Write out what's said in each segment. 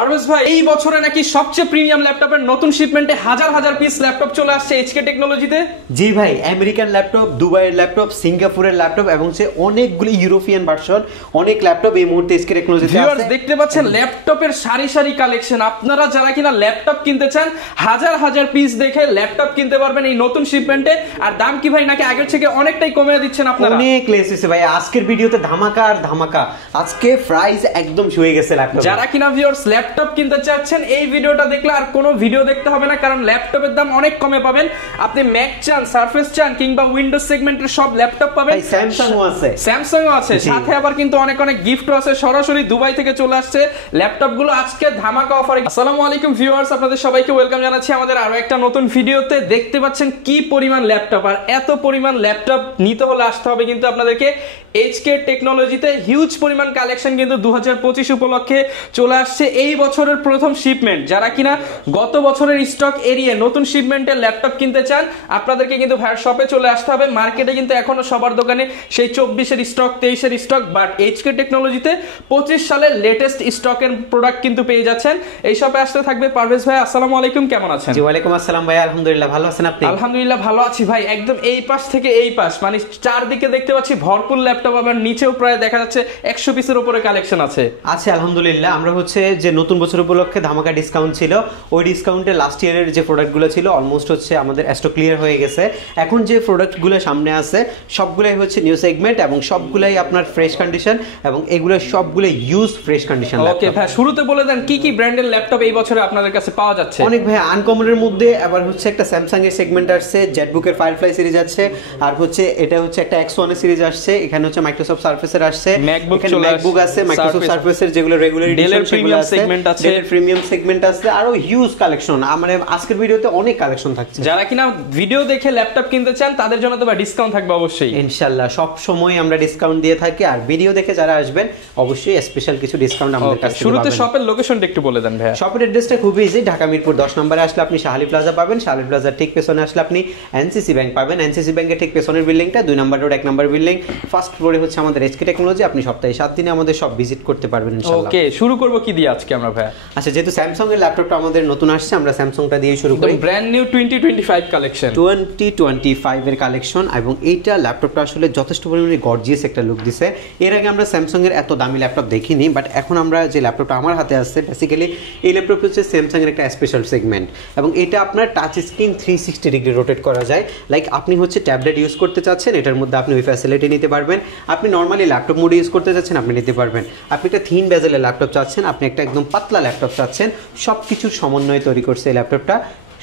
পারভেজ ভাই, এই বছরে নাকি সবচেয়ে প্রিমিয়াম ল্যাপটপের নতুন শিপমেন্টে হাজার হাজার পিস ল্যাপটপ চলে আসছে এইচকে টেকনোলজিতে। জি ভাই, আমেরিকান ল্যাপটপ, দুবাইয়ের ল্যাপটপ, সিঙ্গাপুরের ল্যাপটপ এবং সে অনেকগুলি ইউরোপিয়ান ভার্সন, অনেক ল্যাপটপ এই মুহূর্তে এইচকে টেকনোলজিতে আছে। ভিউয়ার্স দেখতে পাচ্ছেন ল্যাপটপের সারি সারি কালেকশন। আপনারা যারা কিনা ল্যাপটপ কিনতে চান হাজার হাজার পিস দেখে ল্যাপটপ কিনতে পারবেন এই নতুন শিপমেন্টে। আর দাম কি ভাই নাকি আগের থেকে অনেকটাই কমিয়ে দিচ্ছেন আপনারা? অনেক লেস হয়েছে ভাই, আজকের ভিডিওতে ধামাকা আর ধামাকা। আজকে প্রাইস একদম ছুঁয়ে গেছে ল্যাপটপ। যারা কিনা ভিউয়ার্স ল্যাপটপ কিনতে চাচ্ছেন এই ভিডিওটা দেখলে আর কোনো ভিডিও দেখতে হবে না, কারণ ল্যাপটপের দাম অনেক কমে পাবেন। আপনি ম্যাক চান, সারফেস চান কিংবা উইন্ডোজ সেগমেন্টের সব ল্যাপটপ পাবেন। স্যামসাংও আছে, স্যামসাংও আছে, সাথে আবার কিন্তু অনেক অনেক গিফটও আছে। সরাসরি দুবাই থেকে চলে আসছে ল্যাপটপগুলো আজকে ধামাকা অফারে। আসসালামু আলাইকুম ভিউয়ার্স, আপনাদের সবাইকে ওয়েলকাম জানাচ্ছি আমাদের আরো একটা নতুন ভিডিওতে। দেখতে পাচ্ছেন কি পরিমাণ ল্যাপটপ, আর এত পরিমাণ ল্যাপটপ নিতে হলে আসতে হবে কিন্তু আপনাদেরকে এইচকে টেকনোলজিতে। হিউজ পরিমাণ কালেকশন কিন্তু 2025 উপলক্ষে চলে আসছে। এই বছরের প্রথম শিপমেন্ট। যারা কিনা গত বছরের স্টক এরিয়ে নতুন শিপমেন্টের ল্যাপটপ কিনতে চান আপনাদেরকে কিন্তু ভাইয়ের শপে চলে আসতে হবে। মার্কেটে কিন্তু এখনো সবার দোকানে সেই 24-এর স্টক, 23-এর স্টক, বাট এইচকে টেকনোলজিতে 25 সালের লেটেস্ট স্টকের প্রোডাক্ট কিন্তু পেয়ে যাচ্ছেন। এই শপে আসতে থাকবে পারভেজ ভাই। আসসালামু আলাইকুম, কেমন আছেন? জি ওয়ালাইকুম আসসালাম ভাই, আলহামদুলিল্লাহ ভালো আছেন আপনি? আলহামদুলিল্লাহ ভালো আছি ভাই। একদম এই পাশ থেকে এই পাশ মানে চারদিকে দেখতে পাচ্ছি ভরপুর ল্যাপটপ, আবার নিচেও প্রায় দেখা যাচ্ছে 100 পিসের উপরে কালেকশন আছে। আচ্ছা আলহামদুলিল্লাহ, আমরা হচ্ছে যে নতুন বছর উপলক্ষে ধামাকা ডিসকাউন্ট ছিল, ওই ডিসকাউন্টে লাস্ট ইয়ারের যে প্রোডাক্টগুলো ছিল অলমোস্ট হচ্ছে আমাদের স্টক ক্লিয়ার হয়ে গেছে। এখন যে প্রোডাক্টগুলো সামনে আছে সবগুলাই হচ্ছে নিউ সেগমেন্ট এবং সবগুলাই আপনার ফ্রেশ কন্ডিশন এবং এগুলো সবগুলো ইউজ ফ্রেশ কন্ডিশন। ওকে ভাই, শুরুতে বলে দেন কি কি ব্র্যান্ডের ল্যাপটপ এই বছরে আপনাদের কাছে পাওয়া যাচ্ছে? অনেক ভাই, আনকমনের মধ্যে আবার হচ্ছে একটা স্যামসাং এর সেগমেন্ট আসছে, জেটবুকের ফায়ারফ্লাই সিরিজ আছে, আর হচ্ছে এটা হচ্ছে একটা X1 এর সিরিজ আসছে, এখানে হচ্ছে মাইক্রোসফট সারফেসের আসছে, ম্যাকবুক আছে, মাইক্রোসফট সারফেসের যেগুলো রেগুলার এডিশন সেগুলো আছে, ডেল প্রিমিয়াম সেগমেন্ট আছে, আরো হিউজ কালেকশন। আমাদের আজকের ভিডিওতে অনেক কালেকশন থাকছে। যারা কিনা ভিডিও দেখে ল্যাপটপ কিনতে চান তাদের জন্য তো ডিসকাউন্ট থাকবে অবশ্যই ইনশাআল্লাহ। সব সময় আমরা ডিসকাউন্ট দিয়ে থাকি, আর ভিডিও দেখে যারা আসবেন অবশ্যই স্পেশাল কিছু ডিসকাউন্ট আমাদের কাছে পাবেন। শুরুতে শপের লোকেশনটা একটু বলে দেন ভাই। শপের অ্যাড্রেসটা খুবই ইজি, ঢাকা মিরপুর 10 নম্বরে আসলে আপনি শাহালি প্লাজা পাবেন, শাহালি প্লাজার ঠিক পেছনে আসলে আপনি এনসিসি ব্যাংক পাবেন, এনসিসি ব্যাংকের ঠিক পেছনের বিল্ডিংটা 2 নম্বর রোড 1 নম্বর বিল্ডিং, ফার্স্ট ফ্লোরে হচ্ছে আমাদের এইচকে টেকনোলজি। আপনি সপ্তাহে 7 দিনে আমাদের সব ভিজিট করতে পারবেন ইনশাআল্লাহ। ওকে, শুরু করব কি দিয়ে আজকে আমরা ভাই? আচ্ছা, যেহেতু স্যামসাং এর ল্যাপটপটা আমাদের নতুন আসছে, আমরা স্যামসাংটা দিয়ে শুরু করি। ব্র্যান্ড নিউ 2025 কালেকশন, 2025 এর কালেকশন, এবং এইটা ল্যাপটপটা আসলে যথেষ্ট পরিমাণে গর্জিয়াস একটা লুক দিছে। এর আগে আমরা স্যামসাং এর এত দামি ল্যাপটপ দেখিনি, বাট এখন আমরা যে ল্যাপটপটা আমার হাতে আছে বেসিক্যালি এই ল্যাপটপটা হচ্ছে স্যামসাং এর একটা স্পেশাল সেগমেন্ট, এবং এটা আপনার টাচ স্ক্রিন 360 ডিগ্রি রোটেট করা যায়। লাইক আপনি হচ্ছে ট্যাবলেট ইউজ করতে চাচ্ছেন, এটার মধ্যে আপনি ওই ফ্যাসিলিটি নিতে পারবেন। আপনি নর্মালি ল্যাপটপ মোড ইউজ করতে চাচ্ছেন, আপনি নিতে পারবেন। আপনি একটা থিন বেজেলের ল্যাপটপ চাচ্ছেন, আপনি একটা একদম পাতলা ল্যাপটপ চাচ্ছেন, সব কিছুর সমন্বয় তৈরি করছে এই ল্যাপটপটা।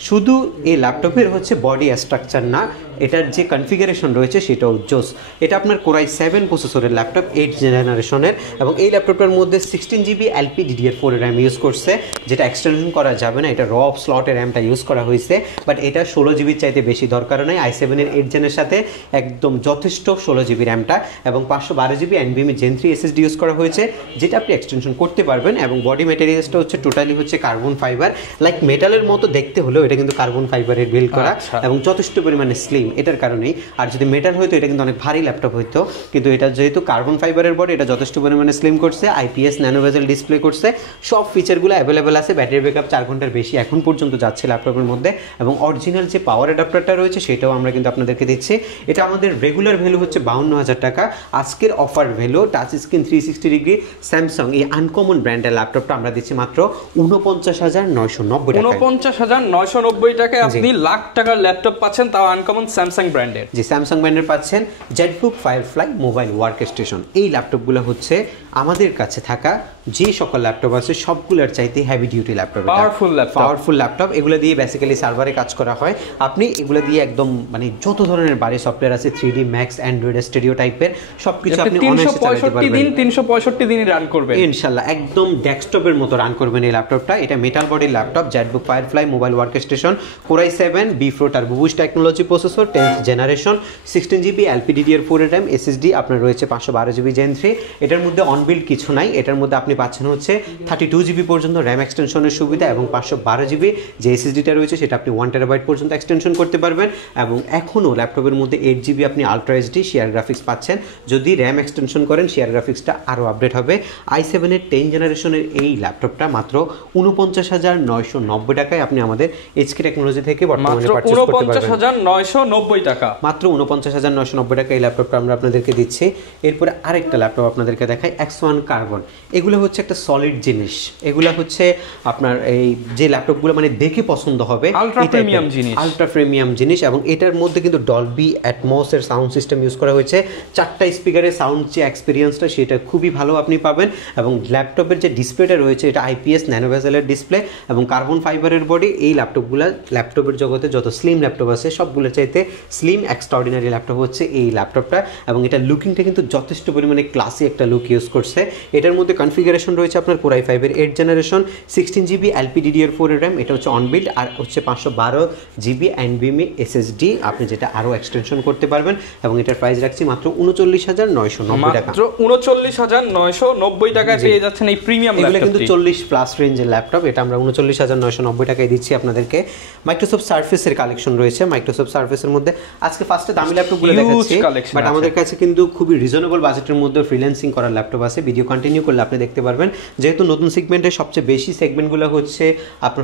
শুধু এই ল্যাপটপের হচ্ছে বডি স্ট্রাকচার না, এটার যে কনফিগারেশন রয়েছে সেটাও জোস। এটা আপনার কোরাই 7 প্রসেসরের ল্যাপটপ, 8 জেনারেশনের, এবং এই ল্যাপটপটার মধ্যে 16 GB LPDDR4 র্যাম ইউজ করছে, যেটা এক্সটেনশন করা যাবে না। এটা র স্লটের র্যামটা ইউজ করা হয়েছে, বাট এটা 16 GB চাইতে বেশি দরকার নয়। i7 এর 8 জেনের সাথে একদম যথেষ্ট 16 GB র্যামটা, এবং 512 GB NVMe Gen 3 SSD use করা হয়েছে, যেটা আপনি এক্সটেনশন করতে পারবেন। এবং বডি ম্যাটেরিয়ালসটা হচ্ছে টোটালি হচ্ছে কার্বন ফাইবার, লাইক মেটালের মতো দেখতে হলেও এটা কিন্তু কার্বন ফাইবারের বিল্ড করা, এবং যথেষ্ট পরিমাণে স্লিম এটার কারণেই। আর যদি মেটাল হইতো এটা কিন্তু অনেক ভারী ল্যাপটপ হইতো, কিন্তু এটা যেহেতু কার্বন ফাইবারের বডি, এটা যথেষ্ট পরিমাণে স্লিম করছে, IPS ন্যানো বেজেল ডিসপ্লে করছে, সব ফিচারগুলো অ্যাভেলেবেল আছে। ব্যাটারি ব্যাকআপ 4 ঘন্টার বেশি এখন পর্যন্ত যাচ্ছে ল্যাপটপের মধ্যে, এবং অরিজিনাল যে পাওয়ার অ্যাডাপ্টারটা রয়েছে সেটাও আমরা কিন্তু আপনাদেরকে দিচ্ছি। এটা আমাদের রেগুলার ভ্যালু হচ্ছে 52,000 টাকা, আজকের offer value touch screen 360 degree Samsung এই আনকমন ব্র্যান্ডের ল্যাপটপটা আমরা দিচ্ছি মাত্র 49,990 টাকা। 49,990 টাকায় আপনি লাখ টাকার ল্যাপটপ পাচ্ছেন, তাও আনকমন স্যামসাং ব্র্যান্ডের। যে স্যামসাং ব্র্যান্ডের পাচ্ছেন Jetbook firefly mobile work station. এই ল্যাপটপগুলো হচ্ছে আমাদের কাছে থাকা যে সকল ল্যাপটপ আছে সবগুলোর চাইতে heavy duty laptop, powerful laptop. এগুলো দিয়ে বেসিক্যালি সার্ভারে কাজ করা হয়। আপনি এগুলো দিয়ে একদম মানে যত ধরনের বাড়ি সফটওয়্যার আছে 3D Max, অ্যান্ড্রয়েড স্টুডিও টাইপের সবকিছু আপনি 365 দিন রান করবেন ইনশাআল্লাহ। একদম ডেস্কটপের মতো রান করবেন এই ল্যাপটপটা। এটা মেটাল বডির laptop, Jetbook firefly mobile work station, Core i7 B-Pro Turbo Boost technology processor 10th generation, 16GB LPDDR4 RAM SSD আপনার রয়েছে, 512GB Gen 3। এটার মধ্যে অনবিল্ড কিছু নাই, এটার মধ্যে আপনি পাচ্ছেন হচ্ছে 32GB পর্যন্ত র্যাম এক্সটেনশনের সুবিধা এবং 512GB যে SSDটা রয়েছে সেটা আপনি 1TB পর্যন্ত এক্সটেনশন করতে পারবেন। এবং এখনও ল্যাপটপের মধ্যে 8GB আপনি আলট্রা এইচডি শেয়ার গ্রাফিক্স পাচ্ছেন। যদি র্যাম এক্সটেনশন করেন শেয়ার গ্রাফিক্সটা আরও আপডেট হবে। i7 এর 10 জেনারেশনের এই ল্যাপটপটা মাত্র 49,990 টাকায় আপনি আমাদের HK টেকনোলজি থেকে বর্তমানে পারচেজ করতে পারবেন। 49,990 টাকা, মাত্র 49,990 টাকা এই ল্যাপটপটা আমরা আপনাদেরকে দিচ্ছি। এরপরে আরেকটা ল্যাপটপ আপনাদেরকে দেখাই, X1 কার্বন। এগুলো হচ্ছে একটা সলিড জিনিস, এগুলো হচ্ছে আপনার এই যে ল্যাপটপগুলো মানে দেখে পছন্দ হবে, আলট্রা প্রিমিয়াম জিনিস। এবং এটার মধ্যে কিন্তু ডলবি অ্যাটমস এর সাউন্ড সিস্টেম ইউজ করা হয়েছে। 4টা স্পিকারের সাউন্ড যে এক্সপিরিয়েন্সটা সেটা খুবই ভালো আপনি পাবেন। এবং ল্যাপটপের যে ডিসপ্লেটা রয়েছে এটা IPS ন্যানোভেজেলের ডিসপ্লে এবং কার্বন ফাইবারের বডি। এই ল্যাপটপের জগতে যত স্লিম ল্যাপটপ আছে সবগুলো চাইতে স্লিম এক্সট্রাঅর্ডিনারি ল্যাপটপ হচ্ছে এই ল্যাপটপটা। এবং এটা লুকিংটা কিন্তু যথেষ্ট পরিমাণে ক্লাসি একটা লুক ইউজ করছে। এটার মধ্যে কনফিগারেশন রয়েছে আপনার Core i5 এর 8 জেনারেশন, 16GB LPDDR4 RAM, এটা হচ্ছে অনবিল্ড, আর হচ্ছে 512GB NVMe SSD আপনি যেটা আরও এক্সটেনশন করতে পারবেন। এবং এটার প্রাইস রাখছি মাত্র 39,990 টাকা। মাত্র 39,990 টাকায় পেয়ে যাচ্ছেন এই প্রিমিয়াম ল্যাপটপটি। এগুলো কিন্তু 40+ রেঞ্জের ল্যাপটপ, এটা আমরা 39,990 টাকায় দিচ্ছি আপনাদেরকে। মাইক্রোসফট সার্ফেসের কালেকশন রয়েছে। মাইক্রোসফট সার্ফেসের মধ্যে আজকে ফার্স্টে দামি ল্যাপটপগুলো দেখাচ্ছি, বাট আমাদের কাছে কিন্তু খুবই রিজনেবল বাজেটের মধ্যে ফ্রিল্যান্সিং করার ল্যাপটপ আছে। ভিডিও কন্টিনিউ করলে আপনি দেখতে পারবেন। যেহেতু নতুন সেগমেন্টের সবচেয়ে বেশি সেগমেন্টগুলো হচ্ছে আপনার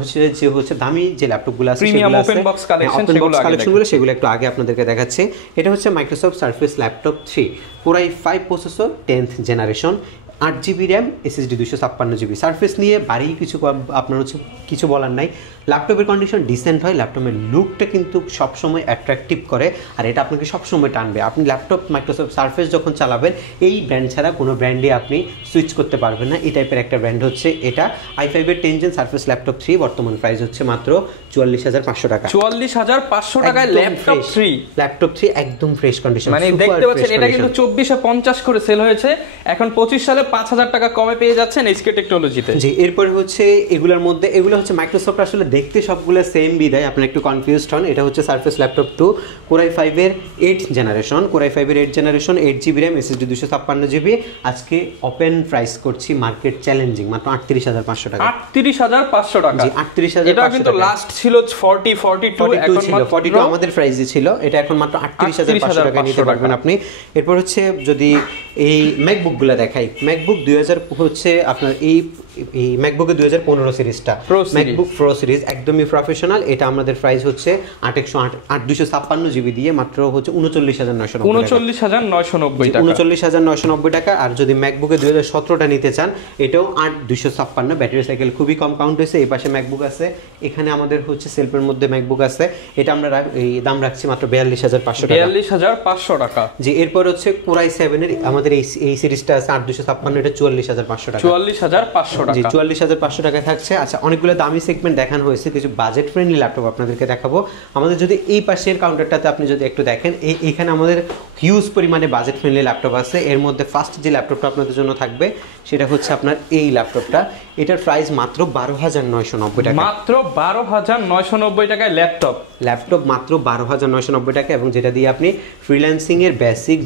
হচ্ছে দামি যে ল্যাপটপগুলো আছে প্রিমিয়াম ওপেন বক্স কালেকশনগুলো, সেগুলো একটু আগে আপনাদেরকে দেখাচ্ছি। এটা হচ্ছে Microsoft surface laptop 3, Core i5 processor 10th generation, 8GB RAM, SSD 256GB। Surface নিয়ে বাড়ি আপনার হচ্ছে কিছু বলার নাই। ল্যাপটপের কন্ডিশন ডিসেন্ট হয়, ল্যাপটপের লুকটা কিন্তু সবসময় অ্যাট্রাকটিভ করে, আর এটা আপনাকে সবসময় টানবে। আপনি ল্যাপটপ মাইক্রোসফট সার্ফেস যখন চালাবেন এই ব্র্যান্ড ছাড়া কোনো ব্র্যান্ডে আপনি সুইচ করতে পারবেন না। এই টাইপের একটা ব্র্যান্ড হচ্ছে এটা। i5 এর 10 জেন সার্ফেস ল্যাপটপ 3 বর্তমান প্রাইস হচ্ছে মাত্র 44,500 টাকা। 44,500 টাকায় ল্যাপটপ 3 একদম ফ্রেশ কন্ডিশন। মানে দেখতে পাচ্ছেন এটা কিন্তু 2450 করে সেল হয়েছে, এখন 25 সালে 5,000 টাকা কমে পেয়ে যাচ্ছেন HK টেকনোলজিতে। জি, এরপর হচ্ছে এগুলোর মধ্যে এগুলো হচ্ছে মাইক্রোসফট আসলে দেখতে সবগুলো সেম বিদায় আপনি একটু কনফিউজড হন। এটা হচ্ছে সার্ফেস ল্যাপটপ 2, Core i5 এর 8 জেনারেশন, Core i5 এর 8 generation, 8GB RAM, SSD 256GB। আজকে ওপেন প্রাইস করছি মার্কেট চ্যালেঞ্জিং মাত্র 38,500 টাকা। 38,500 টাকা। জি, 38,500 এটা কিন্তু লাস্ট ছিল 42 এখন ছিল 42 আমাদের প্রাইসে ছিল, এটা এখন মাত্র 38,500 টাকা নিতে পারবেন আপনি। এরপর হচ্ছে যদি এই ম্যাকবুকগুলো দেখাই, ম্যাকবুক 2000 হচ্ছে আপনার এই ম্যাকবুকের 2015 সিরিজটা, ম্যাকবুক প্রো সিরিজ একদমই প্রফেশনাল। এটা আমাদের প্রাইস হচ্ছে 256GB দিয়ে মাত্র হচ্ছে 39,990 টাকা। আর যদি ম্যাকবুকের 2017টা নিতে চান এটাও 8,256, ব্যাটারি সাইকেল খুবই কম কাউন্ট হয়েছে। এই পাশে ম্যাকবুক আছে, এখানে আমাদের হচ্ছে সেলফের মধ্যে ম্যাকবুক আছে, এটা আমরা এই দাম রাখছি মাত্র 42,500 টাকা। 42,500 টাকা। জি, এরপর হচ্ছে Core i7 এর আমাদের এই সিরিজটা আছে 8,256, এটা 44,500 টাকা। 44,500 টাকা। জি, 44,500 টাকায় থাকছে। আচ্ছা, অনেকগুলো দামি সেগমেন্ট দেখানো হয়েছে, কিছু বাজেট ফ্রেন্ডলি ল্যাপটপ আপনাদেরকে দেখাবো। আমাদের যদি এই পাশের কাউন্টারটাতে আপনি যদি একটু দেখেন, এখানে আমাদের হিউজ পরিমাণে বাজেট ফ্রেন্ডলি ল্যাপটপ আছে। এর মধ্যে ফার্স্ট যে ল্যাপটপটা আপনাদের জন্য থাকবে সেটা হচ্ছে আপনার এই ল্যাপটপটা। এটার প্রাইস মাত্র 12,990 টাকা। মাত্র 12,990 টাকায় ল্যাপটপ মাত্র 12,990 টাকা, এবং যেটা দিয়ে আপনি ফ্রিল্যান্সিং এর বেসিক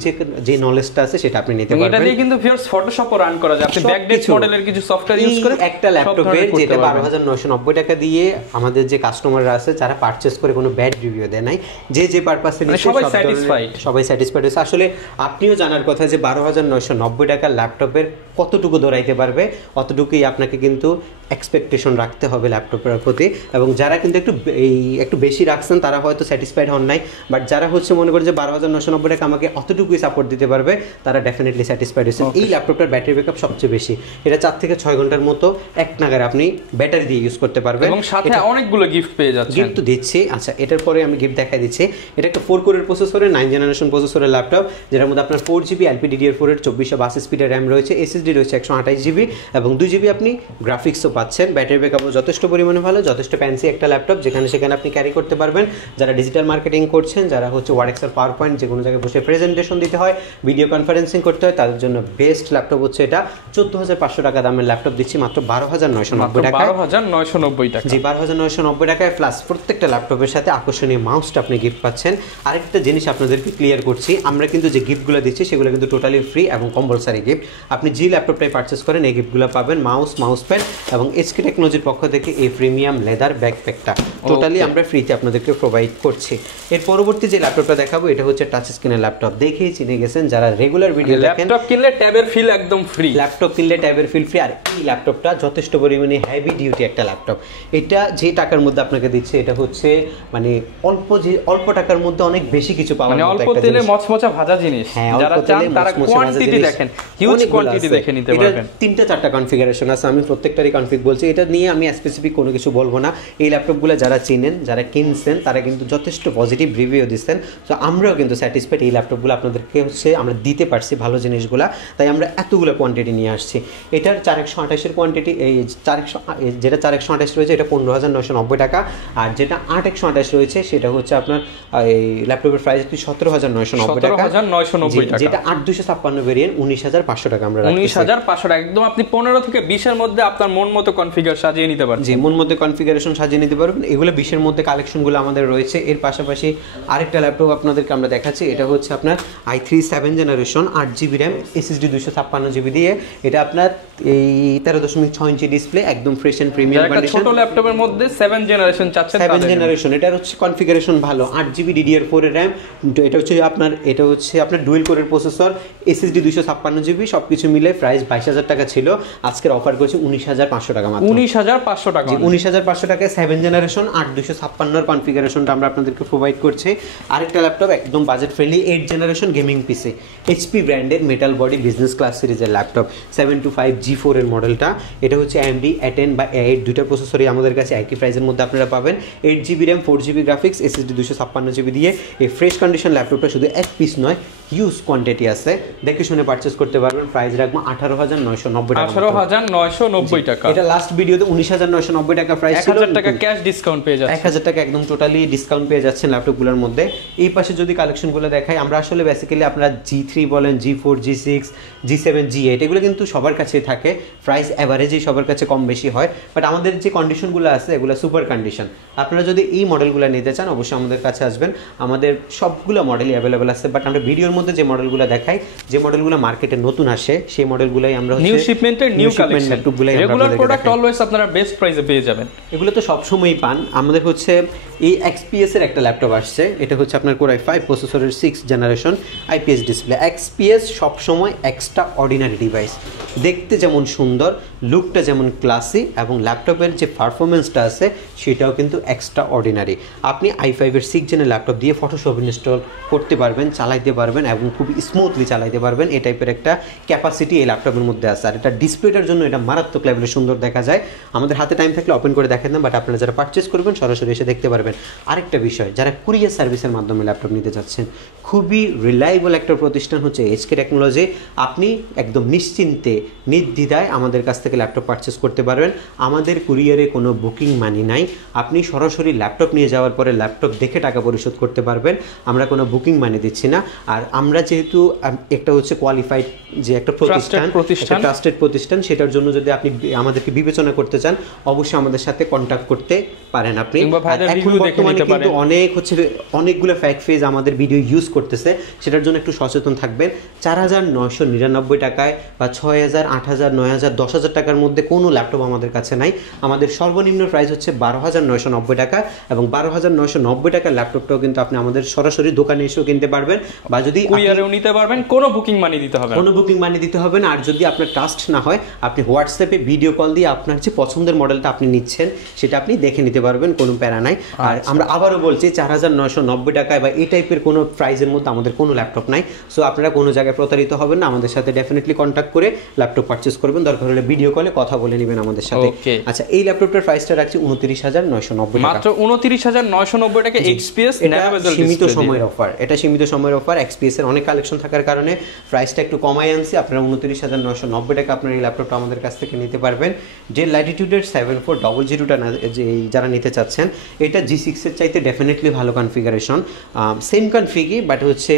যে নলেজটা আছে সেটা আপনি নিতে পারবেন। এটা দিয়ে কিন্তু ভিউয়ার্স ফটোশপ রান করা যায়, আপনি ব্যাকডেট মডেলের কিছু সফটওয়্যার ইউজ করে একটা ল্যাপটপে যেটা 12,990 টাকা দিয়ে আমাদের যে কাস্টমাররা আছে যারা পারচেজ করে কোনো ব্যাড রিভিউ দেয় নাই, যে পারপাসে সবাই স্যাটিসফাইড হয়েছে। আসলে আপনিও জানার কথা যে 12,990 টাকা ল্যাপটপের কতটুকু দৌড়াইতে পারবে, অতটুকুই আপনাকে কিন্তু এক্সপেকটেশন রাখতে হবে ল্যাপটপের প্রতি। এবং যারা কিন্তু একটু বেশি রাখছেন তারা হয়তো স্যাটিসফাইড হন নাই, বাট যারা হচ্ছে মনে করে যে 12,990 টাকা আমাকে অতটুকুই সাপোর্ট দিতে পারবে তারা ডেফিনেটলি স্যাটিসফাইড হয়েছে। এই ল্যাপটপটার ব্যাটারি ব্যাকআপ সবচেয়ে বেশি, এটা 4 থেকে 6 ঘন্টার মতো এক নাগারে আপনি ব্যাটারি দিয়ে ইউজ করতে পারবেন, এবং সাথে অনেকগুলো গিফট পেয়ে যাচ্ছেন। গিফট তো দিচ্ছি। আচ্ছা, এটার পরে আমি গিফট দেখাই দিচ্ছি। এটা একটা 4 কোরের প্রসেসরের 9 জেনারেশন প্রসেসরের ল্যাপটপ, যেটার মধ্যে আপনার 4GB LPDDR4 এর 2422 স্পিডের র্যাম রয়েছে, SSD রয়েছে 128GB এবং 2GB আপনি গ্রাফিক্সও পাচ্ছেন। ব্যাটারি ব্যাকআপও যথেষ্ট পরিমাণে ভালো, যথেষ্ট ফ্যান্সি একটা ল্যাপটপ, যেখানে সেখানে আপনি ক্যারি করতে পারবেন। যারা ডিজিটাল মার্কেটিং করছেন, যারা হচ্ছে ওয়ার্ড এক্সেল পাওয়ার পয়েন্ট যে কোনো জায়গায় বসে প্রেজেন্টেশন দিতে হয়, ভিডিও কনফারেন্সিং করতে হয়, তাদের জন্য বেস্ট ল্যাপটপ হচ্ছে এটা। 14,500 টাকা দামের ল্যাপটপ দিচ্ছি মাত্র 12,990 টাকা। 12,990 টাকা, জি 12,990 টাকায়। প্লাস প্রত্যেকটা ল্যাপটপের সাথে আকর্ষণীয় মাউসটা আপনি গিফট পাচ্ছেন। আরেকটা জিনিস আপনাদেরকে ক্লিয়ার করছি, আমরা কিন্তু যে গিফটগুলো দিচ্ছি সেগুলো কিন্তু টোটালি ফ্রি এবং কম্পালসারি গিফট। আপনি যে ল্যাপটপটাই পারচেস করেন এই গিফটগুলো পাবেন, মাউস প্যাড এবং এইচকে টেকনোলজির পক্ষ থেকে এই প্রিমিয়াম লেদার ব্যাকপ্যাকটা টোটালি আমরা ফ্রিতে আপনাদেরকে প্রোভাইড করছি। এর পরবর্তী যে ল্যাপটপটা দেখাবো এটা হচ্ছে টাচ স্ক্রিনের ল্যাপটপ। দেখেই চিনে গেছেন যারা রেগুলার ভিডিও দেখেন, ল্যাপটপ কিনলে ট্যাবের ফিল একদম ফ্রি, ল্যাপটপ কিনলে ট্যাবের ফিল ফ্রি। আর এই ল্যাপটপটা যথেষ্ট পরিমাণে হেভি ডিউটি একটা ল্যাপটপ। এটা যে টাকার মধ্যে আপনাকে দিচ্ছে এটা হচ্ছে মানে অল্প টাকার মধ্যে অনেক বেশি কিছু পাওয়ার মানে অল্প তেলে মচমচা ভাজা জিনিস। যারা চান তারা কোয়ান্টিটি দেখেন, হিউজ কোয়ান্টিটি দেখে নিতে পারবেন। 3-4টা কনফিগারেশন আছে, আমি প্রত্যেকটারই কনফিগ বলছি, এটা নিয়ে আমি স্পেসিফিক কোনো কিছু বলবো না। এই ল্যাপটপগুলো যারা চিনেন, যারা কিনছেন, তারা কিন্তু যথেষ্ট পজিটিভ রিভিউ দিচ্ছেন। তো আমরাও কিন্তু স্যাটিসফাইড এই ল্যাপটপগুলো আপনাদেরকে হচ্ছে আমরা দিতে পারছি ভালো জিনিসগুলো, তাই আমরা এতগুলো কোয়ান্টিটি নিয়ে আসছি। এটার 4128-এর কোয়ান্টিটি, এই 400 যেটা 4128 রয়েছে এটা 15,990 টাকা, আর যেটা 8128 রয়েছে সেটা হচ্ছে আপনার এই ল্যাপটপের প্রাইস হচ্ছে 17,990 টাকা। 17,990 টাকা। যেটা 8256 ভেরিয়েন্ট 19,500 টাকা আমরা রাখছি। 19,500 টাকা, একদম আপনি 15 থেকে 20 এর মধ্যে আপনার মন মতো কনফিগার সাজিয়ে নিতে পারবেন। জি, মন মতো কনফিগারেশন সাজিয়ে নিতে পারবেন। এগুলো 20-এর মধ্যে কালেকশনগুলো আমাদের রয়েছে। এর পাশাপাশি আরেকটা ল্যাপটপ আপনাদেরকে আমরা দেখাচ্ছি, এটা হচ্ছে আপনার i3 7 generation 8GB RAM SSD 256GB দিয়ে। এটা আপনার এই 13.6 ইঞ্চি ডিসপ্লে, একদম ফ্রেশ এন্ড প্রিমিয়াম কন্ডিশন। ছোট ল্যাপটপের মধ্যে 7 জেনারেশন চাচ্ছেন, 7 জেনারেশন। এটা হচ্ছে কনফিগারেশন ভালো, 8GB DDR4 এর র্যাম। এটা হচ্ছে আপনার ডুয়েল কোরের প্রসেসর, SSD 256GB, সবকিছু মিলে প্রাইস 22,000 টাকা ছিল, আজকের অফার করছি 19,500 টাকা মাত্র। 19,500 টাকা। 19,500 টাকায় 7 জেনারেশন 8256 কনফিগারেশনটা আমরা আপনাদেরকে প্রোভাইড করছি। আরেকটা ল্যাপটপ একদম বাজেট ফ্রেন্ডলি 8 জেনারেশন গেমিং পিসি, HP ব্র্যান্ডের মেটাল বডি বিজনেস ক্লাস সিরিজের ল্যাপটপ, 725G4 এর মডেলটা। এটা হচ্ছে AMD A10 বা A8 দুইটা প্রসেসরই আমাদের কাছে একই প্রাইসের মধ্যে আপনারা পাবেন। 8GB RAM 4GB graphics SSD 256GB দিয়ে এই ফ্রেশ কন্ডিশন ল্যাপটপটা শুধু এক পিস নয়, হিউজ কোয়ান্টিটি আছে, দেখে শুনে পারচেজ করতে পারবেন। প্রাইস রাখবো 18,990 টাকা। 18,990 টাকা। এটা লাস্ট ভিডিওতে 19,990 টাকা প্রাইস ছিল। 1,000 টাকা ক্যাশ ডিসকাউন্ট পেয়ে যাচ্ছেন। 1,000 টাকা একদম টোটালি ডিসকাউন্ট পেয়ে যাচ্ছেন ল্যাপটপগুলোর মধ্যে। এই পাশে যদি কালেকশনগুলো দেখাই, আমরা আসলে বেসিক্যালি আপনারা G3 বলেন, G4, G6, G7, G8 এগুলো কিন্তু সবার কাছেই থাকে, প্রাইস অ্যাভারেজেই সবার কাছে কম বেশি হয়। বাট আমাদের যে কন্ডিশনগুলো আছে এগুলো সুপার কন্ডিশন। আপনারা যদি এই মডেলগুলো নিতে চান অবশ্যই আমাদের কাছে আসবেন, আমাদের সবগুলো মডেলই অ্যাভেলেবেল আছে। বাট আমরা ভিডিওর মধ্যে যে মডেলগুলো দেখাই, যে মডেলগুলো মার্কেটে নতুন আসে সেই মডেলগুলোই আমরা নিউ শিপমেন্টের নিউ কালেকশন ল্যাপটপগুলো রেগুলার প্রোডাক্ট অলওয়েজ আপনারা বেস্ট প্রাইসে পেয়ে যাবেন। এগুলো তো সবসময়ই পান। আমাদের হচ্ছে এই XPS এর একটা ল্যাপটপ আসছে, এটা হচ্ছে আপনার Core i5 প্রসেসরের 6 জেনারেশন IPS ডিসপ্লে। XPS সবসময় এক্সট্রা অর্ডিনারি ডিভাইস, দেখতে যেমন সুন্দর, লুকটা যেমন ক্লাসি, এবং ল্যাপটপের যে পারফরমেন্সটা আছে সেটাও কিন্তু এক্সট্রা অর্ডিনারি। আপনি i5 এর 6 জেনের ল্যাপটপ দিয়ে ফটোশপ ইনস্টল করতে পারবেন, চালাইতে পারবেন এবং খুব স্মুথলি চালাইতে পারবেন, এই টাইপের একটা ক্যাপাসিটি এই ল্যাপটপের মধ্যে আছে। আর এটা ডিসপ্লেটার জন্য এটা মারাত্মক লেভেলে সুন্দর দেখা যায়। আমাদের হাতে টাইম থাকলে ওপেন করে দেখেন না, বাট আপনারা যারা পারচেস করবেন সরাসরি এসে দেখতে পারবেন। আরেকটা বিষয়, যারা কুরিয়ার সার্ভিসের মাধ্যমে ল্যাপটপ নিতে যাচ্ছেন, খুবই রিলায়েবল একটা প্রতিষ্ঠান হচ্ছে HK টেকনোলজি। আপনি একদম নিশ্চিন্তে নির্দ্বিধায় আমাদের কাছ থেকে ল্যাপটপ পারচেস করতে পারবেন। আমাদের কুরিয়ারে কোনো বুকিং মানি নাই, আপনি সরাসরি ল্যাপটপ নিয়ে যাওয়ার পরে ল্যাপটপ দেখে টাকা পরিশোধ করতে পারবেন, আমরা কোনো বুকিং মানি দিচ্ছি না। আর আমরা যেহেতু একটা হচ্ছে কোয়ালিফাইড যে একটা প্রতিষ্ঠান, ট্রাস্টেড প্রতিষ্ঠান, সেটার জন্য যদি আপনি আমাদেরকে বিবেচনা করতে চান অবশ্যই আমাদের সাথে কন্ট্যাক্ট করতে পারেন। আপনি এখন বর্তমানে কিন্তু অনেকগুলো ফ্যাক ফেজ আমাদের ভিডিও ইউজ করতেছে, সেটার জন্য একটু সচেতন থাকবেন। 4,999 টাকায় বা 6,000, 8,000, 9,000, 10,000 টাকার মধ্যে কোনো ল্যাপটপ আমাদের কাছে নাই। আমাদের সর্বনিম্ন প্রাইস হচ্ছে 12,990 টাকা, এবং 12,990 টাকার ল্যাপটপটাও কিন্তু আপনি আমাদের সরাসরি দোকানে এসেও কিনতে পারবেন, বা যদি কুরিয়ারেও নিতে পারবেন, কোনো বুকিং মানি দিতে হবে না, কোনো বুকিং মানি দিতে হবে না। আর যদি আপনার ট্রাস্ট না হয়, আপনি হোয়াটসঅ্যাপে ভিডিও কল দিয়ে আপনার যে পছন্দের মডেলটা আপনি নিচ্ছেন সেটা আপনি দেখে নিতে পারবেন, কোনো প্যারা নাই। আর আমরা আবারও বলছি 4,990 টাকায় বা এই টাইপের কোনো প্রাইসের মধ্যে আমাদের কোনো ল্যাপটপ নাই। সো আপনারা কোনো জায়গায় প্রতারিত হবেন না, আমাদের সাথে ডেফিনেটলি কন্ট্যাক্ট করে ল্যাপটপ পারচেস করবেন, দরকার হলে ভিডিও কলে কথা বলে নেবেন আমাদের সাথে। আচ্ছা, এই ল্যাপটপটার প্রাইসটা রাখছি 29,990 টাকা, মাত্র 29,990 টাকা। XPS সীমিত সময়ের অফার, এটা সীমিত সময়ের অফার। XPS সিরিজের অনেক কালেকশন থাকার কারণে প্রাইসটা একটু কমাই আনছি। আপনারা 29,990 টাকা আপনার এই ল্যাপটপটা আমাদের কাছ থেকে নিতে পারবেন। যে ল্যাটিটিউডের 7400টা যে যারা নিতে চাচ্ছেন, এটা G6 এর চাইতে ডেফিনেটলি ভালো কনফিগারেশন, সেম কনফিগই, বাট হচ্ছে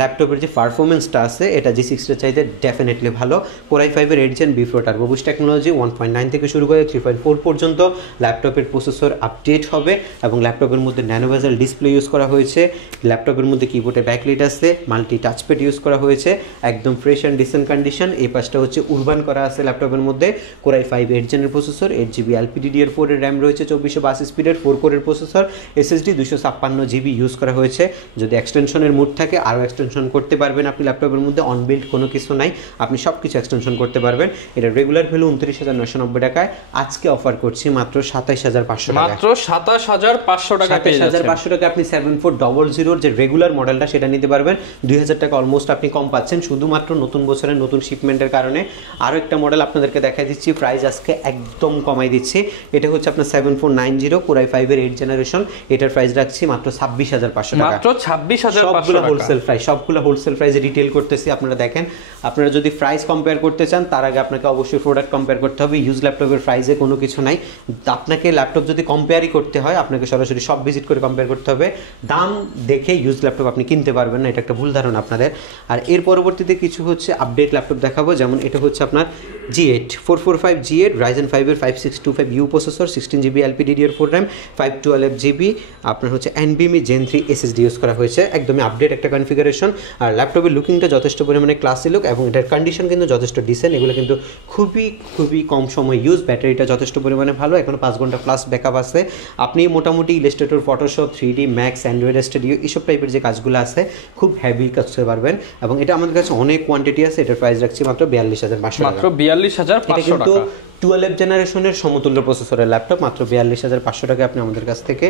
ল্যাপটপের যে পারফরমেন্সটা আছে এটা G6 এর চাইতে ডেফিনেটলি ভালো। Core i5 এর 8 Gen B4 turbo boost technology 1.9 থেকে শুরু করে 3.4 পর্যন্ত ল্যাপটপের প্রসেসর আপডেট হবে এবং ল্যাপটপের মধ্যে ন্যানো বেজেল ডিসপ্লে ইউজ করা হয়েছে। ল্যাপটপের মধ্যে কিবোর্ডে ব্যাকলাইট আছে, মাল্টি টাচপ্যাড ইউজ করা হয়েছে, একদম ফ্রেশ অ্যান্ড ডিসেন্ট কন্ডিশন। এই পাশটা হচ্ছে উরবান করা আছে ল্যাপটপের মধ্যে। Core i5 8 Gen এর প্রসেসর, 8GB LPDDR4 এর র্যাম রয়েছে, 2482 স্পিডের 4 কোরের প্রসেসর, SSD 256GB ইউজ করা হয়েছে। যদি এক্সটেনশনের মুড থাকে আরও এক্সটেনশন করতে পারবেন আপনি ল্যাপটপের মধ্যে, অনবিল্ড কোনো কিছু নাই, আপনি সব কিছু এক্সটেনশন করতে পারবেন। এটা রেগুলার ভ্যালু 29,990 টাকায়, আজকে অফার করছি মাত্র 27,500 টাকা। মাত্র 27,500 টাকা পেয়ে যাচ্ছেন। 27,500 টাকা আপনি 7400 যে রেগুলার মডেলটা সেটা নিতে পারবেন। 2000 টাকা অলমোস্ট আপনি কম পাচ্ছেন শুধুমাত্র নতুন বছরের নতুন শিপমেন্টের কারণে। আরও একটা মডেল আপনাদেরকে দেখাই দিচ্ছি, প্রাইস আজকে একদম কমাই দিচ্ছি। এটা হচ্ছে আপনার 7490 Core i5 এর 8 জেনারেশন, এটার প্রাইস রাখছি মাত্র 26,500 টাকা। মাত্র 26,500 টাকা। হোলসেল প্রাইস, সবগুলো হোলসেল প্রাইসে রিটেল করতেছি। আপনারা দেখেন, আপনারা যদি প্রাইস কম্পেয়ার করতে চান তার আগে আপনাকে অবশ্যই প্রোডাক্ট কম্পেয়ার করতে হবে। ইউজ ল্যাপটপের প্রাইসে কোনো কিছু নাই। আপনাকে ল্যাপটপ যদি কম্পেয়ারই করতে হয় আপনাকে সরাসরি শপ ভিজিট করে কম্পেয়ার করতে হবে। দাম দেখে ইউজ ল্যাপটপ আপনি কিনতে পারবেন না, এটা একটা ভুল ধারণা আপনাদের। আর এর পরবর্তীতে কিছু হচ্ছে আপডেট ল্যাপটপ দেখাবো, যেমন এটা হচ্ছে আপনার G8 445 G8 Ryzen 5 এর 5625U processor, 16GB LPDDR4 RAM, 512GB আপনার হচ্ছে NVMe Gen 3 SSD ইউজ করা হয়েছে। একদমই আপডেট একটা কনফিগারেশন। আর ল্যাপটপের লুকিংটা যথেষ্ট পরিমাণে ক্লাসি লুক এবং এটার কন্ডিশন কিন্তু যথেষ্ট ডিসেন্ট। এগুলো কিন্তু খুবই কম সময় ইউজ, ব্যাটারিটা যথেষ্ট পরিমাণে ভালো, এখন 5 ঘন্টা প্লাস ব্যাকআপ আছে। আপনি মোটামুটি Illustrator, Photoshop, 3D Max, Android studio এইসব টাইপের যে কাজগুলো আছে খুব হেভি কাজ করতে পারবেন এবং এটা আমাদের কাছে অনেক কোয়ান্টিটি আছে। এটার প্রাইস রাখছি মাত্র 42,500 টাকা। মাত্র 42,500 টাকা। 12 জেনারেশনের সমতুল্য প্রসেসরের ল্যাপটপ মাত্র 42,500 টাকা আপনি আমাদের কাছ থেকে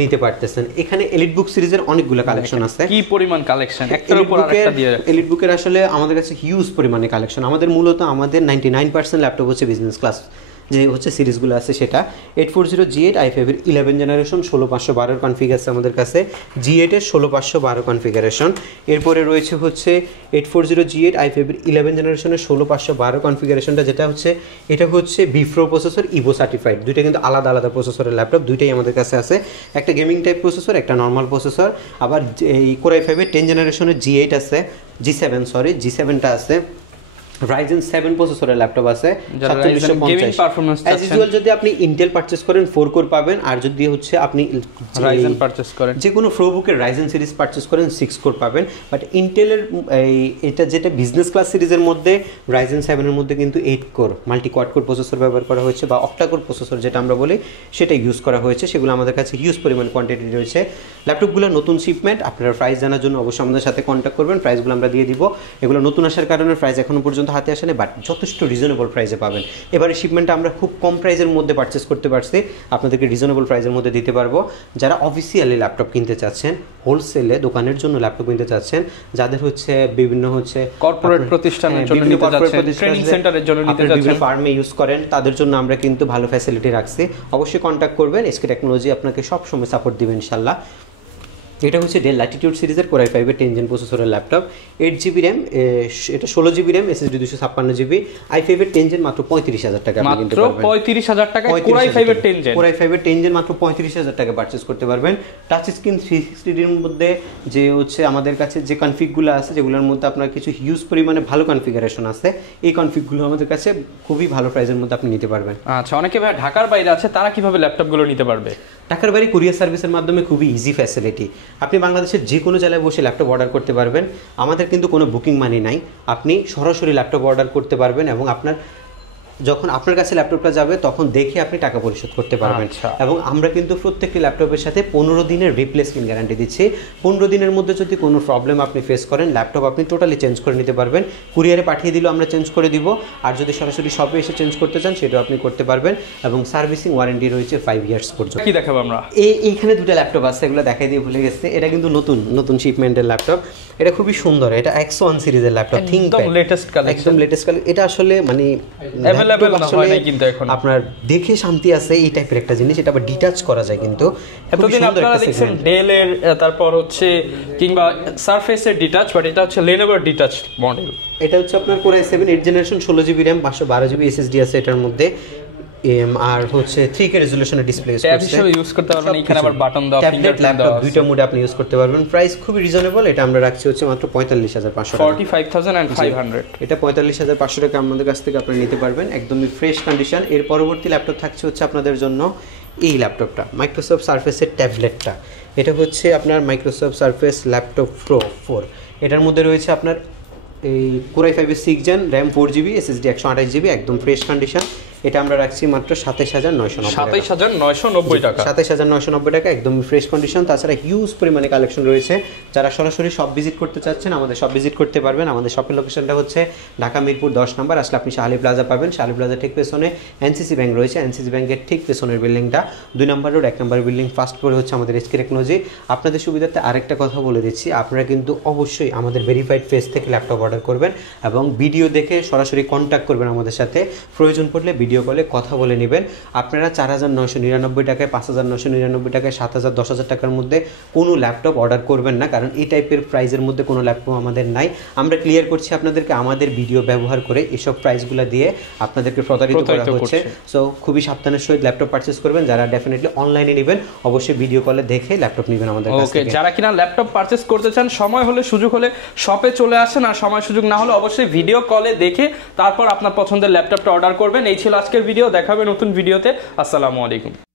নিতে পারতেছেন। এখানে এলিট বুক সিরিজের অনেকগুলো কালেকশন আছে। কি পরিমাণ কালেকশন, একটার উপর আরেকটা দিয়ে। এলিট বুকের আসলে আমাদের কাছে হিউজ পরিমাণে কালেকশন। আমাদের মূলত 99% ল্যাপটপ হচ্ছে বিজনেস ক্লাস যে হচ্ছে সিরিজগুলো আছে সেটা। 840 G8 i5 এর 11 জেনারেশন, 16512 কনফিগ আছে আমাদের কাছে। G8 এর 16512 কনফিগারেশন। এরপরে রয়েছে হচ্ছে 840 G8 i5 এর 11 জেনারেশনের 16512 কনফিগারেশনটা, যেটা হচ্ছে এটা হচ্ছে B4 প্রসেসর, ইভো সার্টিফাইড। দুইটা কিন্তু আলাদা আলাদা প্রসেসরের ল্যাপটপ, দুইটাই আমাদের কাছে আছে। একটা গেমিং টাইপ প্রসেসর, একটা নর্মাল প্রসেসর। আবার এই Core i5 এর 10 জেনারেশনের G8 আছে, G7টা আছে। Ryzen 7 প্রসেসরের ল্যাপটপ আছে 4750। অ্যাজ ইউজুয়াল যদি আপনি ইন্টেল পারচেজ করেন 4 কোর পাবেন, আর যদি হচ্ছে আপনি Ryzen পারচেজ করেন, যে কোনো প্রোবুকের Ryzen সিরিজ পারচেজ করেন 6 কোর পাবেন। বাট ইন্টেলের এটা যেটা বিজনেস ক্লাস সিরিজের মধ্যে Ryzen 7 এর মধ্যে কিন্তু 8 core multi quad core processor ব্যবহার করা হয়েছে, বা অক্টা কোর প্রসেসর যেটা আমরা বলি সেটা ইউজ করা হয়েছে। সেগুলো আমাদের কাছে হিউজ পরিমাণ কোয়ান্টিটি রয়েছে। ল্যাপটপগুলো নতুন শিপমেন্ট, আপনারা প্রাইস জানার জন্য অবশ্যই আমাদের সাথে কন্ট্যাক্ট করবেন, প্রাইসগুলো আমরা দিয়ে দিব। এগুলো নতুন আসার কারণে প্রাইস এখনো পর্যন্ত হাতে আসেনি, বাট যথেষ্ট রিজনেবল প্রাইসে পাবেন। এবারে শিপমেন্টটা আমরা খুব কম প্রাইসের মধ্যে পারচেস করতে পারছি, আপনাদেরকে রিজনেবল প্রাইসের মধ্যে দিতে পারবো। যারা অফিসিয়ালি ল্যাপটপ কিনতে চাচ্ছেন, হোলসেলে দোকানের জন্য ল্যাপটপ কিনতে চাচ্ছেন, যাদের হচ্ছে বিভিন্ন হচ্ছে কর্পোরেট প্রতিষ্ঠানের জন্য নিতে যাচ্ছেন, ট্রেনিং সেন্টারের জন্য নিতে যাচ্ছেন, ফার্মে ইউজ করেন, তাদের জন্য আমরা কিন্তু ভালো ফ্যাসিলিটি রাখছি। অবশ্যই কন্ট্যাক্ট করবেন, এসকে টেকনোলজি আপনাকে সব সময় সাপোর্ট দিবেন ইনশাআল্লাহ। এটা হচ্ছে ডেল ল্যাটিটিউড সিরিজের Core i5 এর 10 জেন প্রসেসরের ল্যাপটপ, 8GB RAM, এটা 16GB RAM, SSD 256GB, i5 এর 10 জেন মাত্র 35,000 টাকা আপনি কিনতে পারবেন। মাত্র 35,000 টাকা Core i5 এর 10 জেন। Core i5 এর 10 জেন মাত্র 35,000 টাকা পারচেজ করতে পারবেন। টাচ স্ক্রিন 360 এর মধ্যে যে হচ্ছে আমাদের কাছে যে কনফিগগুলো আছে, যেগুলোর মধ্যে আপনার কিছু হিউজ পরিমাণে ভালো কনফিগারেশন আছে, এই কনফিগগুলো আমাদের কাছে খুবই ভালো প্রাইসের মধ্যে আপনি নিতে পারবেন। আচ্ছা, অনেকে ভাই ঢাকার বাইরে আছে, তারা কিভাবে ল্যাপটপগুলো নিতে পারবে? ঢাকার বাইরে কুরিয়ার সার্ভিসের মাধ্যমে খুবই ইজি ফ্যাসিলিটি। আপনি বাংলাদেশের যে কোনো জায়গায় বসে ল্যাপটপ অর্ডার করতে পারবেন। আমাদের কিন্তু কোনো বুকিং মানি নাই, আপনি সরাসরি ল্যাপটপ অর্ডার করতে পারবেন এবং আপনার যখন আপনার কাছে ল্যাপটপটা যাবে তখন দেখে আপনি টাকা পরিশোধ করতে পারবেন। এবং আমরা কিন্তু প্রত্যেকটি ল্যাপটপের সাথে 15 দিনের রিপ্লেসমেন্ট গ্যারান্টি দিচ্ছি। 15 দিনের মধ্যে যদি কোনো প্রবলেম আপনি ফেস করেন, ল্যাপটপ আপনি টোটালি চেঞ্জ করে নিতে পারবেন। কুরিয়ারে পাঠিয়ে দিলেও আমরা চেঞ্জ করে দিব, আর যদি সরাসরি শপে এসে চেঞ্জ করতে চান সেটাও আপনি করতে পারবেন। এবং সার্ভিসিং ওয়ারেন্টি রয়েছে 5 ইয়ার্স পর্যন্ত। কি দেখাবো আমরা? এইখানে দুটো ল্যাপটপ আছে, এগুলো দেখাই দিয়ে ভুলে গেছে। এটা কিন্তু নতুন শিপমেন্টের ল্যাপটপ, এটা খুবই সুন্দর। এটা X1 সিরিজের ল্যাপটপ, একদম লেটেস্ট কালেকশন, একদম লেটেস্ট কালেকশন। এটা আসলে মানে अवेलेबल না হয় না কিন্তু এখন আপনার দেখে শান্তি আছে এই টাইপের একটা জিনিস, এটা আবার ডিটাচ করা যায় কিন্তু এতদিন আপনারা দেখছেন ডেল এর তারপর হচ্ছে কিংবা সারফেস এর ডিটাচ, বাট এটা হচ্ছে Lenovo ডিটাচ মডেল। এটা হচ্ছে আপনার Core i7 8 generation 16GB RAM 512GB SSD আছে এটার মধ্যে, আর হচ্ছে 3K রেজোলিউশনের ডিসপ্লে ইউজ করছে, হিসেবে ইউজ করতে পারবেন। এখানে আবার বাটন দাও, ট্যাবলেট ল্যাপটপ দুইটা মোডে আপনি ইউজ করতে পারবেন। প্রাইস খুবই রিজনেবল, এটা আমরা রাখছি হচ্ছে মাত্র 45,500 টাকা, 45,500। এটা 45,500 টাকা আমাদের কাছ থেকে আপনি নিতে পারবেন, একদমই ফ্রেশ কন্ডিশন। এর পরবর্তী ল্যাপটপ থাকছে হচ্ছে আপনাদের জন্য এই ল্যাপটপটা, মাইক্রোসফট সারফেসের ট্যাবলেটটা। এটা হচ্ছে আপনার মাইক্রোসফট সারফেস ল্যাপটপ প্রো 4। এটার মধ্যে রয়েছে আপনার এই Core i5 6 gen, RAM 4GB, SSD 128GB, একদম ফ্রেশ কন্ডিশন। এটা আমরা রাখছি মাত্র 27,990 টাকা, 27,990 টাকা, একদম ফ্রেশ কন্ডিশন। তাছাড়া হিউজ পরিমাণে কালেকশন রয়েছে, যারা সরাসরি শপ ভিজিট করতে চাচ্ছেন আমাদের শপ ভিজিট করতে পারবেন। আমাদের শপের লোকেশনটা হচ্ছে ঢাকা মিরপুর 10 নম্বর, আসলে আপনি শাহালি প্লাজা পাবেন। শাহালি প্লাজা ঠিক পেছনে এনসিসি ব্যাংক রয়েছে, এনসিসি ব্যাংকের ঠিক পেছনের বিল্ডিংটা 2 নম্বর রোড 1 নম্বর বিল্ডিং, ফার্স্ট ফ্লোরে হচ্ছে আমাদের SK টেকনোলজি। আপনাদের সুবিধার্থে আরেকটা কথা বলে দিচ্ছি, আপনারা কিন্তু অবশ্যই আমাদের ভেরিফাইড পেজ থেকে ল্যাপটপ অর্ডার করবেন এবং ভিডিও দেখে সরাসরি কন্ট্যাক্ট করবেন আমাদের সাথে। প্রয়োজন পড়লে ভিডিও কলে কথা বলে নেবেন। আপনারা 4,999 টাকায়, 5,999 টাকায়, 7,000, 10,000 টাকার মধ্যে কোনো ল্যাপটপ অর্ডার করবেন না, কারণ এই টাইপের প্রাইসের মধ্যে কোনো ল্যাপটপ আমাদের নাই। আমরা ক্লিয়ার করছি আপনাদেরকে, আমাদের ভিডিও ব্যবহার করে এসব প্রাইসগুলো দিয়ে আপনাদেরকে প্রতারিত করা হচ্ছে। সো খুবই সাবধানের সহিত ল্যাপটপ পারচেজ করবেন। যারা ডেফিনেটলি অনলাইনে নেবেন অবশ্যই ভিডিও কলে দেখে ল্যাপটপ নেবেন আমাদের কাছ থেকে। যারা কিনা ল্যাপটপ পারচেজ করতে চান, সময় হলে সুযোগ হলে শপে চলে আসেন, আর সময় সুযোগ না হলে অবশ্যই ভিডিও কলে দেখে তারপর আপনার পছন্দের ল্যাপটপটা অর্ডার করবেন। এই ছিল আজকের ভিডিও, দেখাবে নতুন ভিডিওতে। আসসালামু আলাইকুম।